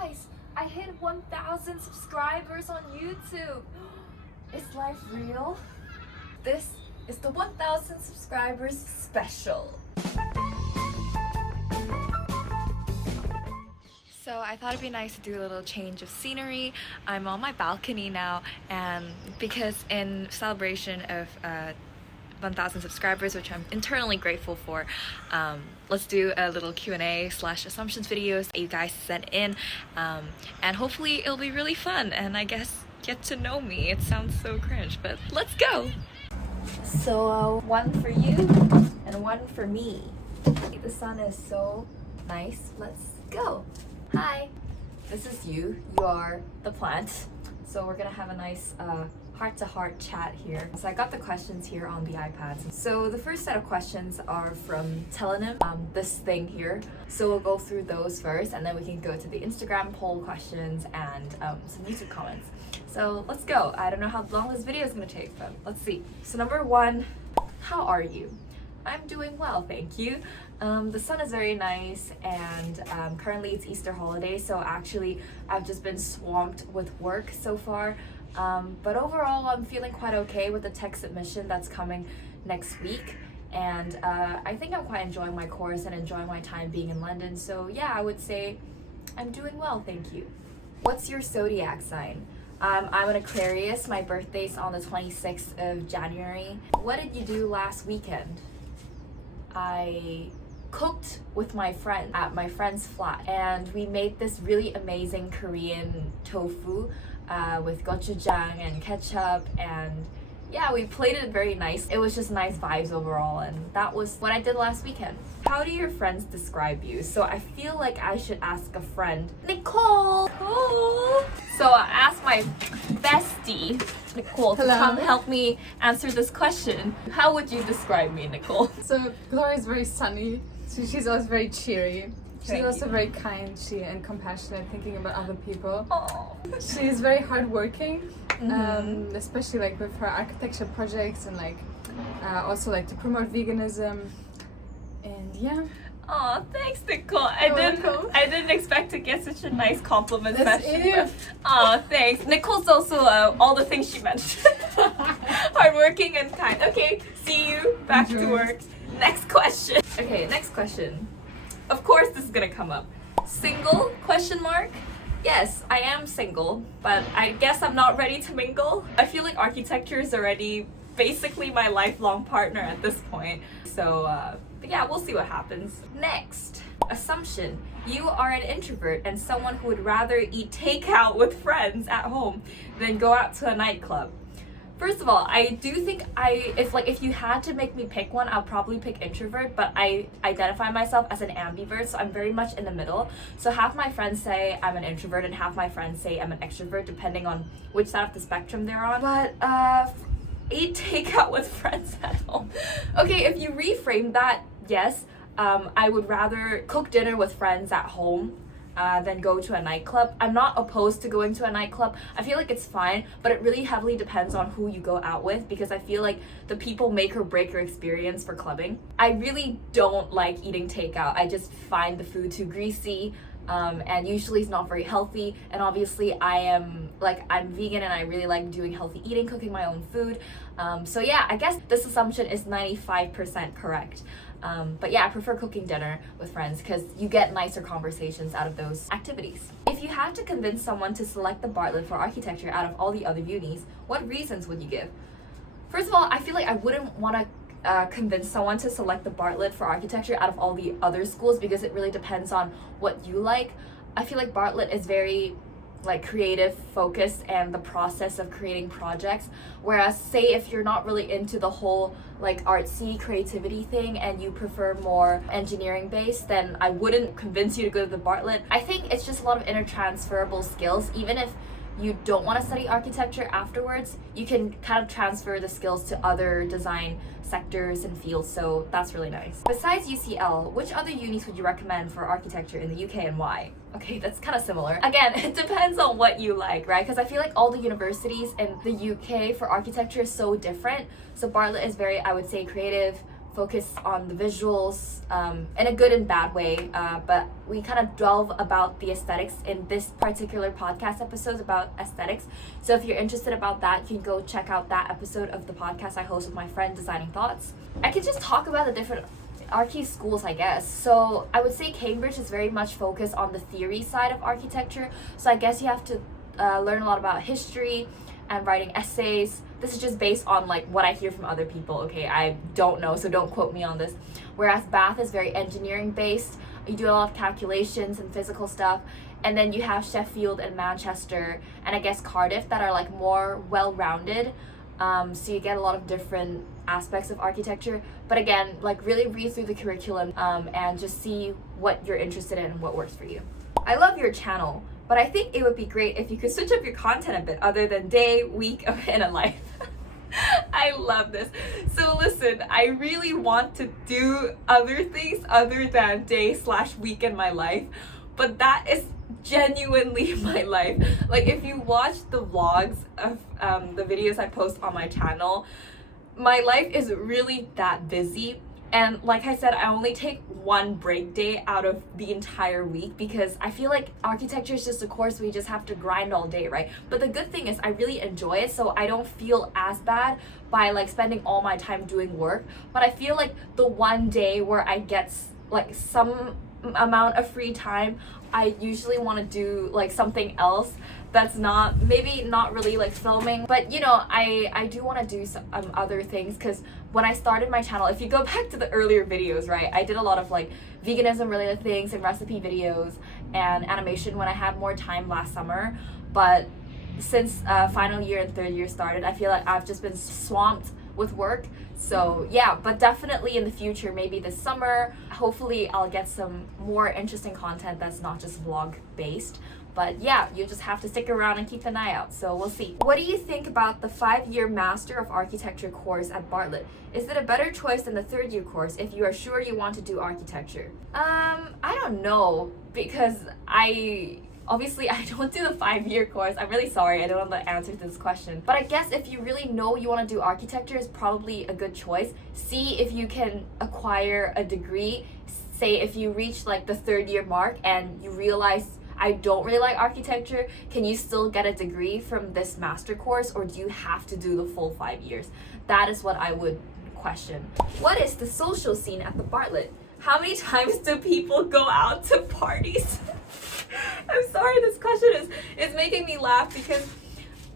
Guys, I hit 1,000 subscribers on YouTube. Is life real? This is the 1,000 subscribers special. So I thought it'd be nice to do a little change of scenery. I'm on my balcony now, and because in celebration of 1,000 subscribers, which I'm internally grateful for, let's do a little Q&A/assumptions videos that you guys sent in, and hopefully it'll be really fun, and I guess get to know me. It sounds so cringe, but let's go! So one for you and one for me. The sun is so nice. Let's go! Hi! This is you. You are the plant. So we're gonna have a nice heart-to-heart chat here. So I got the questions here on the iPads. So the first set of questions are from Telenym, this thing here. So we'll go through those first, and then we can go to the Instagram poll questions and some YouTube comments. So let's go. I don't know how long this video is gonna take, but let's see. So number one, how are you? I'm doing well, thank you. The sun is very nice, and currently it's Easter holiday, so actually I've just been swamped with work so far. But overall, I'm feeling quite okay with the tech submission that's coming next week. And I think I'm quite enjoying my course and enjoying my time being in London. So yeah, I would say I'm doing well, thank you. What's your zodiac sign? I'm an Aquarius. My birthday's on the 26th of January. What did you do last weekend? I cooked with my friend at my friend's flat, and we made this really amazing Korean tofu with gochujang and ketchup, and yeah, we plated it very nice. It was just nice vibes overall, and that was what I did last weekend. How do your friends describe you? So I feel like I should ask a friend. Nicole! Oh. So I asked my bestie, Nicole, to come help me answer this question. How would you describe me, Nicole? So Gloria is very sunny. She's always very cheery. She's Thank also you. very kind and compassionate, thinking about other people. Oh. She's very hardworking, especially like with her architecture projects, and like also like to promote veganism. And yeah. Oh, thanks, Nicole. I didn't expect to get such a nice compliment session. Oh, thanks. Nicole's also all the things she mentioned. Hardworking and kind. Okay, see you. Back to work. Next question. Okay, next question. Of course this is gonna come up. Single? Question mark? Yes, I am single, but I guess I'm not ready to mingle. I feel like architecture is already basically my lifelong partner at this point. So, but yeah, we'll see what happens. Next, assumption. You are an introvert and someone who would rather eat takeout with friends at home than go out to a nightclub. First of all, I do think if you had to make me pick one, I'll probably pick introvert, but I identify myself as an ambivert, so I'm very much in the middle. So half my friends say I'm an introvert and half my friends say I'm an extrovert, depending on which side of the spectrum they're on. But eat takeout with friends at home. Okay, if you reframe that, yes, I would rather cook dinner with friends at home than go to a nightclub. I'm not opposed to going to a nightclub. I feel like it's fine, but it really heavily depends on who you go out with, because I feel like the people make or break your experience for clubbing. I really don't like eating takeout. I just find the food too greasy, and usually it's not very healthy. And obviously I'm vegan and I really like doing healthy eating, cooking my own food. So yeah, I guess this assumption is 95% correct. But yeah, I prefer cooking dinner with friends because you get nicer conversations out of those activities. If you had to convince someone to select the Bartlett for architecture out of all the other unis, what reasons would you give? First of all, I feel like I wouldn't want to convince someone to select the Bartlett for architecture out of all the other schools, because it really depends on what you like. I feel like Bartlett is very like creative focused and the process of creating projects, whereas say if you're not really into the whole like artsy creativity thing and you prefer more engineering based, then I wouldn't convince you to go to the Bartlett. I think it's just a lot of intertransferable skills. Even if you don't want to study architecture afterwards, you can kind of transfer the skills to other design sectors and fields, so that's really nice. Besides UCL, which other unis would you recommend for architecture in the UK and why? Okay, that's kind of similar. Again, it depends on what you like, right? Because I feel like all the universities in the UK for architecture is so different. So Bartlett is very, I would say, creative, focus on the visuals in a good and bad way, but we kind of delve about the aesthetics in this particular podcast episode about aesthetics. So if you're interested about that, you can go check out that episode of the podcast I host with my friend, Designing Thoughts. I could just talk about the different archi schools, I guess. So I would say Cambridge is very much focused on the theory side of architecture. So I guess you have to learn a lot about history and writing essays. This is just based on like what I hear from other people, okay? I don't know, so don't quote me on this. Whereas Bath is very engineering based. You do a lot of calculations and physical stuff. And then you have Sheffield and Manchester and I guess Cardiff that are like more well-rounded. So you get a lot of different aspects of architecture. But again, like really read through the curriculum and just see what you're interested in and what works for you. I love your channel, but I think it would be great if you could switch up your content a bit other than day, week, and a life. I love this. So listen, I really want to do other things other than day/week in my life, but that is genuinely my life. Like if you watch the vlogs of the videos I post on my channel, my life is really that busy. And like I said, I only take one break day out of the entire week because I feel like architecture is just a course we just have to grind all day, right? But the good thing is I really enjoy it, so I don't feel as bad by like spending all my time doing work. But I feel like the one day where I get like some amount of free time, I usually want to do like something else that's not, maybe not really like filming, but you know, I do want to do some other things, because when I started my channel, if you go back to the earlier videos, right, I did a lot of like veganism related things and recipe videos and animation when I had more time last summer. But since final year and third year started, I feel like I've just been swamped with work. So yeah, but definitely in the future, maybe this summer, hopefully I'll get some more interesting content that's not just vlog based. But yeah, you just have to stick around and keep an eye out, so we'll see. What do you think about the 5-year Master of Architecture course at Bartlett? Is it a better choice than the 3rd-year course if you are sure you want to do architecture? I don't know, because obviously I don't do the 5-year course. I'm really sorry, I don't know the answer to this question. But I guess if you really know you want to do architecture, is probably a good choice. See if you can acquire a degree. Say if you reach like the 3rd-year mark and you realize I don't really like architecture, can you still get a degree from this master course, or do you have to do the full 5 years? That is what I would question. What is the social scene at the Bartlett? How many times do people go out to parties? I'm sorry, this question is making me laugh because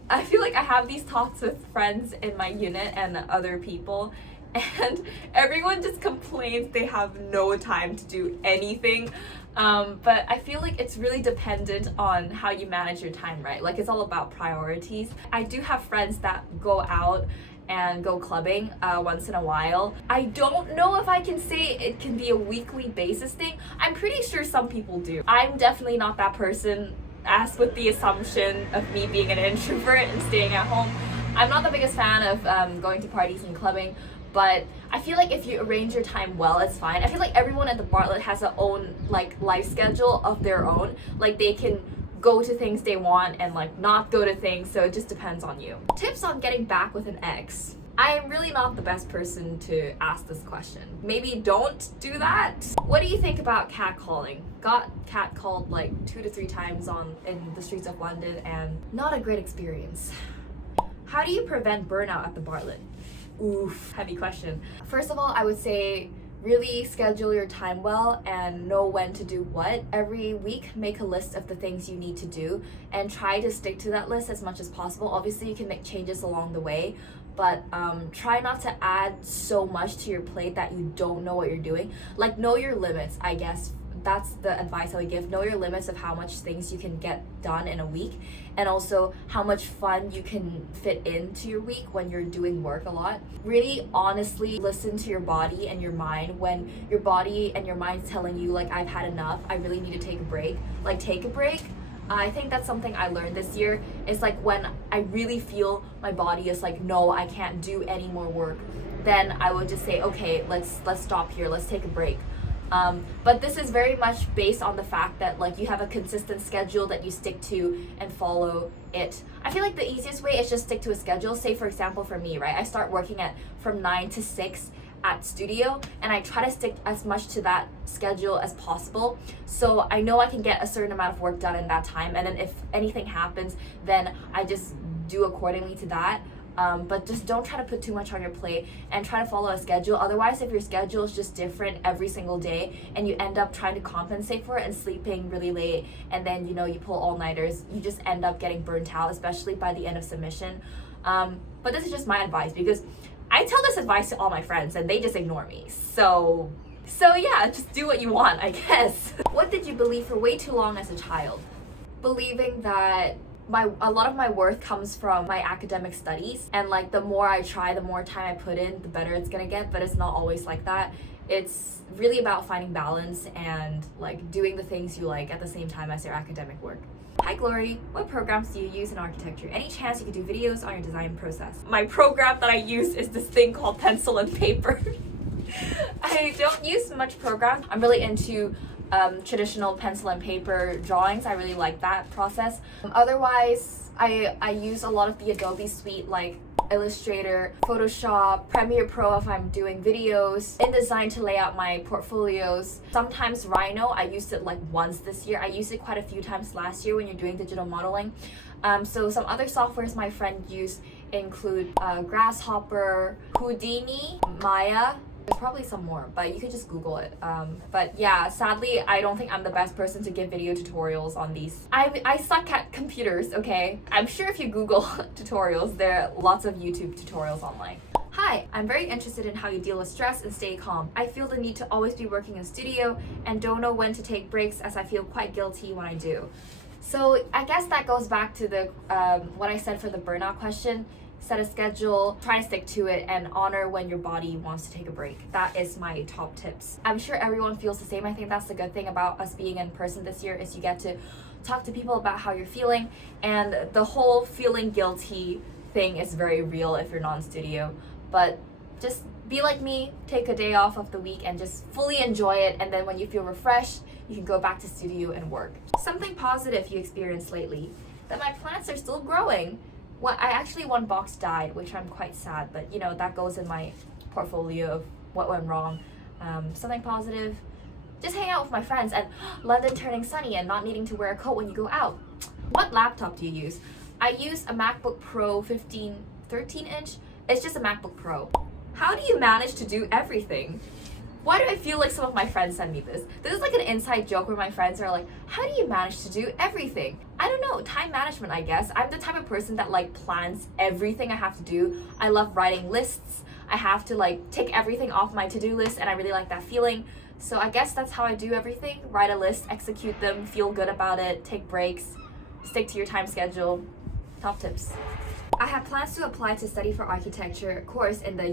I feel like I have these talks with friends in my unit and other people, and everyone just complains they have no time to do anything. But I feel like it's really dependent on how you manage your time, right? Like it's all about priorities. I do have friends that go out and go clubbing once in a while. I don't know if I can say it can be a weekly basis thing. I'm pretty sure some people do. I'm definitely not that person, as with the assumption of me being an introvert and staying at home. I'm not the biggest fan of going to parties and clubbing, but I feel like if you arrange your time well, it's fine. I feel like everyone at the Bartlett has their own like life schedule of their own. Like they can go to things they want and like not go to things, so it just depends on you. Tips on getting back with an ex. I am really not the best person to ask this question. Maybe don't do that. What do you think about catcalling? Got catcalled like 2 to 3 times in the streets of London, and not a great experience. How do you prevent burnout at the Bartlett? Oof, heavy question. First of all, I would say really schedule your time well and know when to do what. Every week, make a list of the things you need to do and try to stick to that list as much as possible. Obviously, you can make changes along the way, but try not to add so much to your plate that you don't know what you're doing. Like, know your limits, I guess. That's the advice I would give. Know your limits of how much things you can get done in a week, and also how much fun you can fit into your week when you're doing work a lot. Really honestly listen to your body and your mind. When your body and your mind's telling you like, I've had enough, I really need to take a break, like take a break. I think that's something I learned this year. Is like when I really feel my body is like, no, I can't do any more work, then I would just say, okay, let's stop here, let's take a break. But this is very much based on the fact that like you have a consistent schedule that you stick to and follow it. I feel like the easiest way is just stick to a schedule. Say for example for me, right, I start working from 9 to 6 at studio, and I try to stick as much to that schedule as possible. So I know I can get a certain amount of work done in that time, and then if anything happens, then I just do accordingly to that. But just don't try to put too much on your plate and try to follow a schedule. Otherwise, if your schedule is just different every single day and you end up trying to compensate for it and sleeping really late, and then you pull all-nighters, you just end up getting burnt out, especially by the end of submission. But this is just my advice, because I tell this advice to all my friends and they just ignore me. So yeah, just do what you want, I guess. What did you believe for way too long as a child? Believing that a lot of my worth comes from my academic studies, and like the more I try, the more time I put in, the better it's gonna get. But it's not always like that. It's really about finding balance and like doing the things you like at the same time as your academic work. Hi Glory, what programs do you use in architecture? Any chance you could do videos on your design process? My program that I use is this thing called pencil and paper. I don't use much programs. I'm really into traditional pencil and paper drawings. I really like that process. Otherwise, I use a lot of the Adobe suite, like Illustrator, Photoshop, Premiere Pro if I'm doing videos, InDesign to lay out my portfolios. Sometimes Rhino, I used it like once this year. I used it quite a few times last year when you're doing digital modeling. So some other softwares my friend used include Grasshopper, Houdini, Maya. There's probably some more, but you could just Google it. But yeah, sadly, I don't think I'm the best person to give video tutorials on these. I suck at computers, okay? I'm sure if you Google tutorials, there are lots of YouTube tutorials online. Hi, I'm very interested in how you deal with stress and stay calm. I feel the need to always be working in studio and don't know when to take breaks, as I feel quite guilty when I do. So I guess that goes back to the what I said for the burnout question. Set a schedule, try to stick to it, and honor when your body wants to take a break. That is my top tips. I'm sure everyone feels the same. I think that's the good thing about us being in person this year, is you get to talk to people about how you're feeling, and the whole feeling guilty thing is very real if you're not in studio. But just be like me, take a day off of the week and just fully enjoy it, and then when you feel refreshed, you can go back to studio and work. Something positive you experienced lately: that my plants are still growing. Well, one box died, which I'm quite sad, but that goes in my portfolio of what went wrong. Something positive: just hang out with my friends, and London turning sunny and not needing to wear a coat when you go out. What laptop do you use? I use a MacBook Pro 13-inch. It's just a MacBook Pro. How do you manage to do everything? Why do I feel like some of my friends send me this? This is like an inside joke where my friends are like, how do you manage to do everything? I don't know, time management, I guess. I'm the type of person that like plans everything I have to do. I love writing lists. I have to like tick everything off my to-do list, and I really like that feeling. So I guess that's how I do everything. Write a list, execute them, feel good about it, take breaks, stick to your time schedule. Top tips. I have plans to apply to study for architecture course in the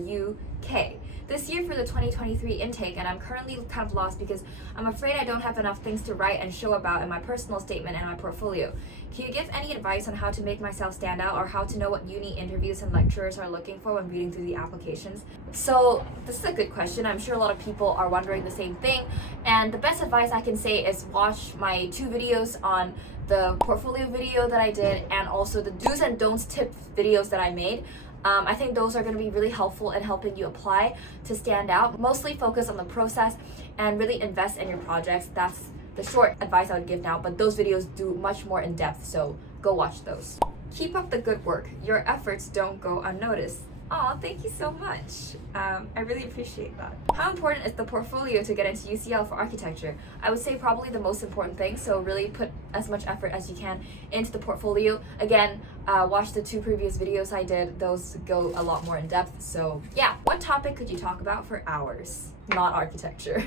UK this year for the 2023 intake, and I'm currently kind of lost because I'm afraid I don't have enough things to write and show about in my personal statement and my portfolio. Can you give any advice on how to make myself stand out, or how to know what uni interviews and lecturers are looking for when reading through the applications? So this is a good question. I'm sure a lot of people are wondering the same thing, and the best advice I can say is watch my 2 videos on the portfolio video that I did, and also the do's and don'ts tip videos that I made. I think those are going to be really helpful in helping you apply to stand out. Mostly focus on the process and really invest in your projects. That's the short advice I would give now, but those videos do much more in depth, so go watch those. Keep up the good work. Your efforts don't go unnoticed. Aw, thank you so much. I really appreciate that. How important is the portfolio to get into UCL for architecture? I would say probably the most important thing, so really put as much effort as you can into the portfolio. Again, watch the 2 previous videos I did. Those go a lot more in depth. So yeah, what topic could you talk about for hours? Not architecture.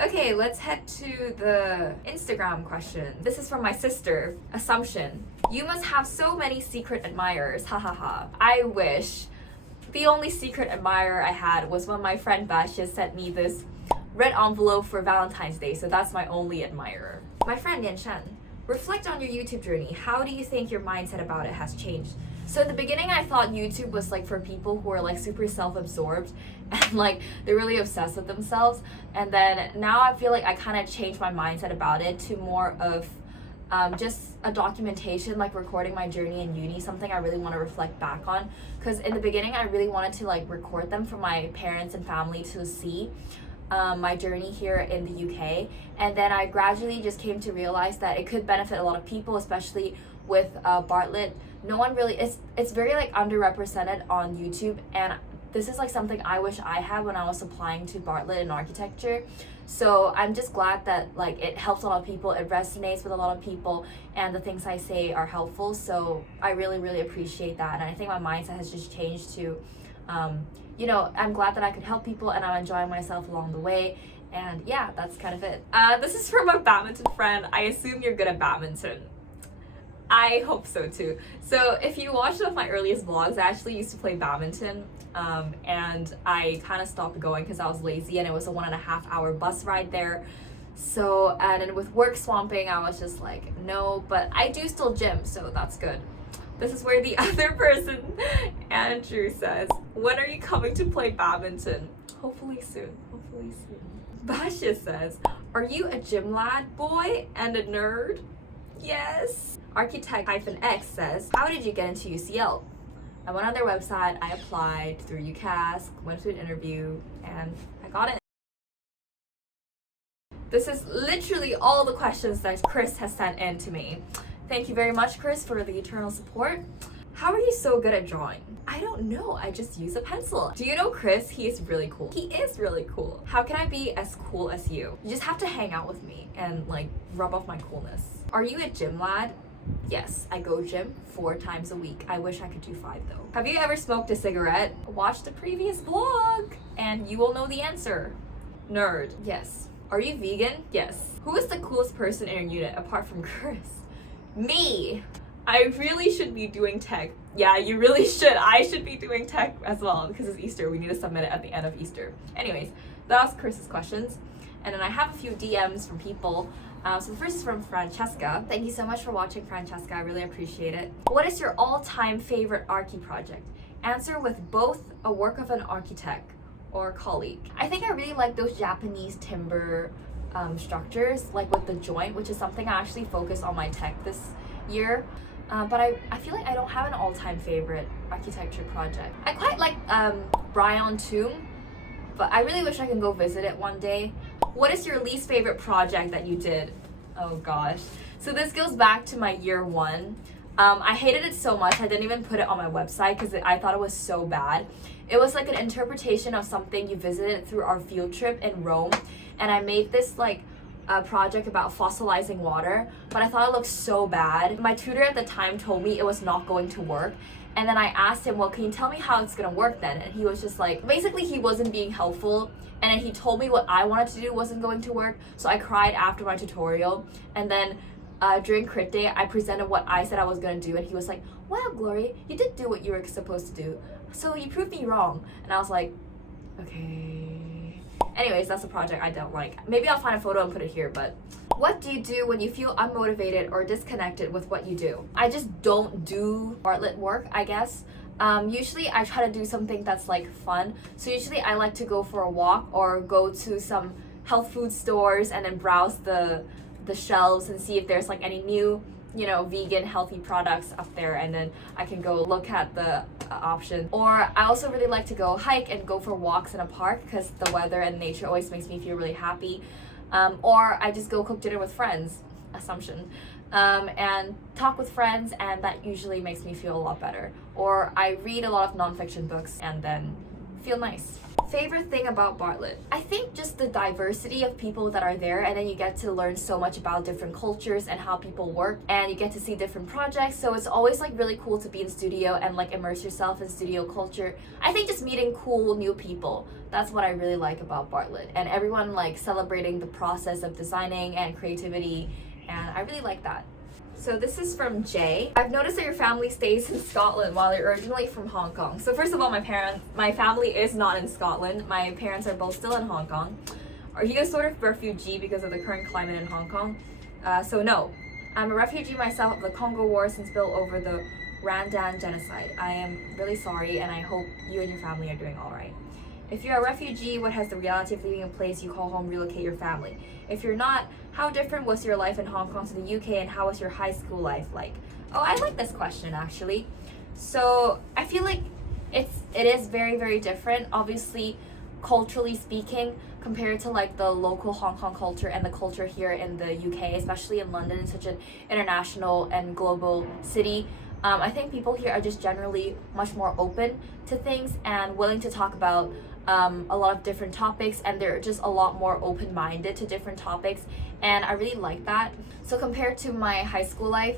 Okay, let's head to the Instagram question. This is from my sister, Assumption. You must have so many secret admirers, hahaha. I wish. The only secret admirer I had was when my friend Basha sent me this red envelope for Valentine's Day, so that's my only admirer. My friend Yen Shan. Reflect on your YouTube journey. How do you think your mindset about it has changed? So in the beginning, I thought YouTube was like for people who are like super self-absorbed and like they're really obsessed with themselves. And then now I feel like I kind of changed my mindset about it to more of just a documentation, like recording my journey in uni, something I really want to reflect back on. Because in the beginning, I really wanted to like record them for my parents and family to see my journey here in the UK. And then I gradually just came to realize that it could benefit a lot of people, especially with Bartlett. No one really, it's very like underrepresented on YouTube, and this is like something I wish I had when I was applying to Bartlett in architecture. So I'm just glad that like it helps a lot of people, it resonates with a lot of people, and the things I say are helpful. So I really, really appreciate that. And I think my mindset has just changed to, you know, I'm glad that I could help people, and I'm enjoying myself along the way. And yeah, that's kind of it. This is from a badminton friend. I assume you're good at badminton. I hope so too. So if you watch some of my earliest vlogs, I actually used to play badminton, and I kind of stopped going because I was lazy, and it was a 1.5 hour bus ride there. So, and then with work swamping, I was just like, no, but I do still gym, so that's good. This is where the other person, Andrew, says, when are you coming to play badminton? Hopefully soon, hopefully soon. Basha says, are you a gym lad boy and a nerd? Yes. Architect-X says, how did you get into UCL? I went on their website, I applied through UCAS, went to an interview, and I got it. This is literally all the questions that Chris has sent in to me. Thank you very much, Chris, for the eternal support. How are you so good at drawing? I don't know, I just use a pencil. Do you know Chris? He is really cool. He is really cool. How can I be as cool as you? You just have to hang out with me and like rub off my coolness. Are you a gym lad? Yes, I go gym 4 times a week. I wish I could do 5 though. Have you ever smoked a cigarette? Watch the previous vlog and you will know the answer. Nerd. Yes. Are you vegan? Yes. Who is the coolest person in your unit apart from Chris? Me. I really should be doing tech. Yeah, you really should. I should be doing tech as well because it's Easter. We need to submit it at the end of Easter. Anyways, that was Chris's questions. And then I have a few DMs from people. So the first is from Francesca. Thank you so much for watching, Francesca. I really appreciate it. What is your all-time favorite archi project? Answer with both a work of an architect or colleague. I think I really like those Japanese timber structures, like with the joint, which is something I actually focus on my tech this year. But I feel like I don't have an all-time favorite architecture project. I quite like Brion Tomb, but I really wish I can go visit it one day. What is your least favorite project that you did? Oh gosh. So this goes back to my year 1. I hated it so much I didn't even put it on my website because I thought it was so bad. It was like an interpretation of something you visited through our field trip in Rome, and I made this like a project about fossilizing water, but I thought it looked so bad. My tutor at the time told me it was not going to work, and then I asked him, well, can you tell me how it's gonna work then? And he was just like, basically he wasn't being helpful, and then he told me what I wanted to do wasn't going to work, so I cried after my tutorial. And then during crit day, I presented what I said I was gonna do, and he was like, wow, Glory, you did do what you were supposed to do, so you proved me wrong. And I was like, okay. Anyways, that's a project I don't like. Maybe I'll find a photo and put it here, but what do you do when you feel unmotivated or disconnected with what you do? I just don't do Bartlett work, I guess. Usually I try to do something that's like fun. So usually I like to go for a walk or go to some health food stores and then browse the shelves and see if there's like any new, you know, vegan healthy products up there, and then I can go look at the option. Or I also really like to go hike and go for walks in a park because the weather and nature always makes me feel really happy. Or I just go cook dinner with friends, assumption, and talk with friends, and that usually makes me feel a lot better. Or I read a lot of nonfiction books and then feel nice. Favorite thing about Bartlett? I think just the diversity of people that are there, and then you get to learn so much about different cultures and how people work, and you get to see different projects. So it's always like really cool to be in studio and like immerse yourself in studio culture. I think just meeting cool new people, that's what I really like about Bartlett, and everyone like celebrating the process of designing and creativity, and I really like that. So this is from Jay. I've noticed that your family stays in Scotland while you're originally from Hong Kong. So first of all, my family is not in Scotland. My parents are both still in Hong Kong. Are you a sort of refugee because of the current climate in Hong Kong? So no. I'm a refugee myself of the Congo War since spill over the Rwandan genocide. I am really sorry, and I hope you and your family are doing all right. If you're a refugee, what has the reality of leaving a place you call home relocate your family? If you're not, how different was your life in Hong Kong to the UK, and how was your high school life like? Oh, I like this question actually. So I feel like it is very, very different, obviously, culturally speaking, compared to like the local Hong Kong culture and the culture here in the UK, especially in London. It's such an international and global city. I think people here are just generally much more open to things and willing to talk about a lot of different topics, and they're just a lot more open-minded to different topics, and I really like that. So compared to my high school life,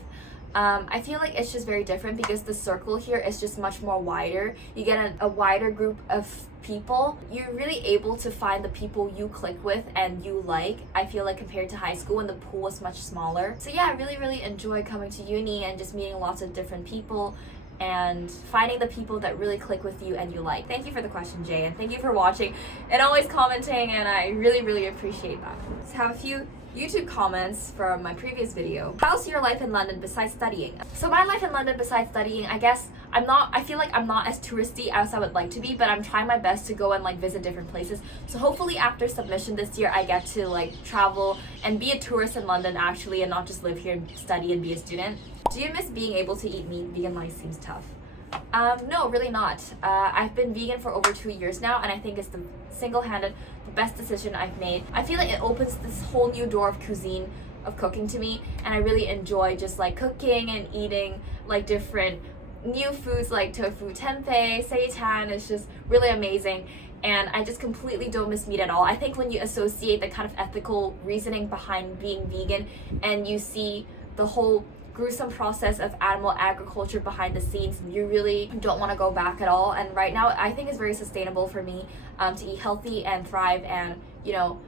I feel like it's just very different because the circle here is just much more wider. You get a wider group of people. You're really able to find the people you click with and you like, I feel like, compared to high school when the pool was much smaller. So yeah, I really, really enjoy coming to uni and just meeting lots of different people and finding the people that really click with you and you like. Thank you for the question, Jay, and thank you for watching and always commenting, and I really, really appreciate that. Let's have a few YouTube comments from my previous video. How's your life in London besides studying? So my life in London besides studying, I guess I feel like I'm not as touristy as I would like to be, but I'm trying my best to go and like visit different places. So hopefully after submission this year, I get to like travel and be a tourist in London actually, and not just live here and study and be a student. Do you miss being able to eat meat? Vegan life seems tough. No, really not. I've been vegan for over 2 years now, and I think it's the single-handed the best decision I've made. I feel like it opens this whole new door of cuisine, of cooking to me, and I really enjoy just like cooking and eating like different new foods like tofu tempeh, seitan. It's just really amazing, and I just completely don't miss meat at all. I think when you associate the kind of ethical reasoning behind being vegan and you see the whole gruesome process of animal agriculture behind the scenes, you really don't want to go back at all. And right now I think it's very sustainable for me to eat healthy and thrive and, you know,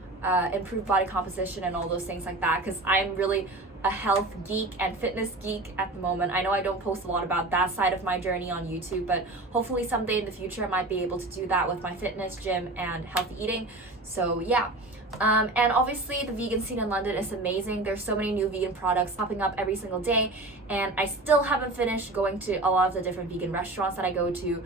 improve body composition and all those things like that, because I'm really a health geek and fitness geek at the moment. I know I don't post a lot about that side of my journey on YouTube, but hopefully someday in the future I might be able to do that with my fitness, gym, and healthy eating. So yeah. And obviously the vegan scene in London is amazing. There's so many new vegan products popping up every single day, and I still haven't finished going to a lot of the different vegan restaurants that I go to.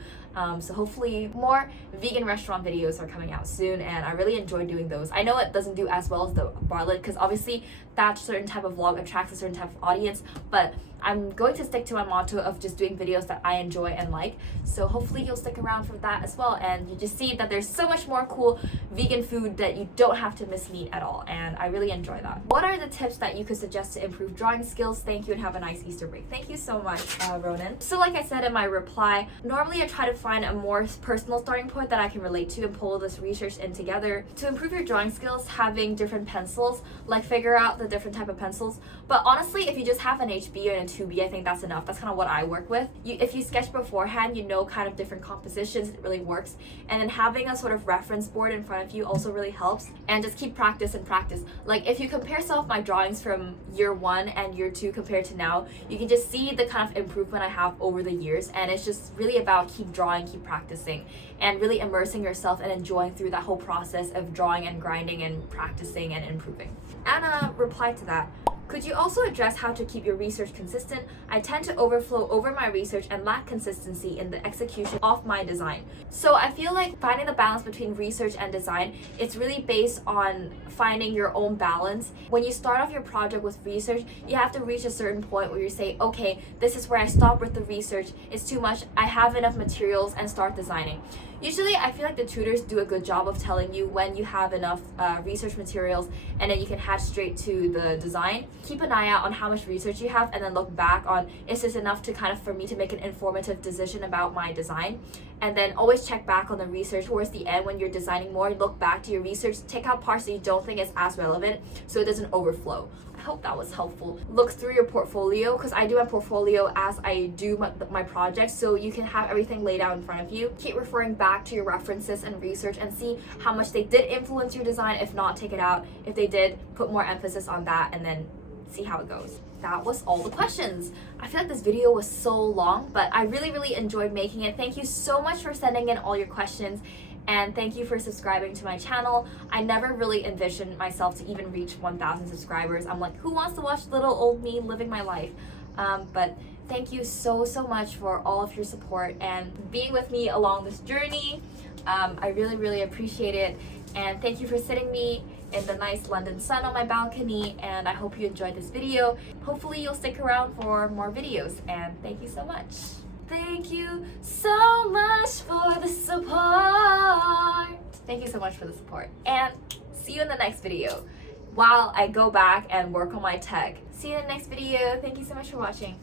So hopefully more vegan restaurant videos are coming out soon, and I really enjoy doing those. I know it doesn't do as well as the Bartlett, because obviously that certain type of vlog attracts a certain type of audience, but I'm going to stick to my motto of just doing videos that I enjoy and like. So hopefully you'll stick around for that as well, and you just see that there's so much more cool vegan food that you don't have to miss meat at all, and I really enjoy that. What are the tips that you could suggest to improve drawing skills? Thank you, and have a nice Easter break. Thank you so much, Ronan. So like I said in my reply, normally I try to find a more personal starting point that I can relate to and pull this research in together. To improve your drawing skills, having different pencils, like figure out the different type of pencils. But honestly, if you just have an HB and a 2B, I think that's enough. That's kind of what I work with. If you sketch beforehand, you know kind of different compositions, it really works. And then having a sort of reference board in front of you also really helps. And just keep practice and practice. Like if you compare some of my drawings from year 1 and year 2 compared to now, you can just see the kind of improvement I have over the years. And it's just really about keep drawing, keep practicing, and really immersing yourself and enjoying through that whole process of drawing and grinding and practicing and improving. Anna replied to that, could you also address how to keep your research consistent? I tend to overflow over my research and lack consistency in the execution of my design. So I feel like finding the balance between research and design, it's really based on finding your own balance. When you start off your project with research, you have to reach a certain point where you say, okay, this is where I stop with the research. It's too much. I have enough materials, and start designing. Usually I feel like the tutors do a good job of telling you when you have enough research materials, and then you can head straight to the design. Keep an eye out on how much research you have, and then look back on, is this enough to kind of for me to make an informative decision about my design? And then always check back on the research towards the end when you're designing more. Look back to your research, take out parts that you don't think is as relevant so it doesn't overflow. I hope that was helpful. Look through your portfolio, because I do a portfolio as I do my projects, so you can have everything laid out in front of you. Keep referring back to your references and research and see how much they did influence your design. If not, take it out. If they did, put more emphasis on that, and then see how it goes. That was all the questions. I feel like this video was so long, but I really, really enjoyed making it. Thank you so much for sending in all your questions, and thank you for subscribing to my channel. I never really envisioned myself to even reach 1,000 subscribers. I'm like, who wants to watch little old me living my life? But thank you so much for all of your support and being with me along this journey. I really, really appreciate it. And thank you for sitting me in the nice London sun on my balcony, and I hope you enjoyed this video. Hopefully you'll stick around for more videos, and thank you so much. Thank you so much for the support. Thank you so much for the support, and see you in the next video while I go back and work on my tech. See you in the next video. Thank you so much for watching.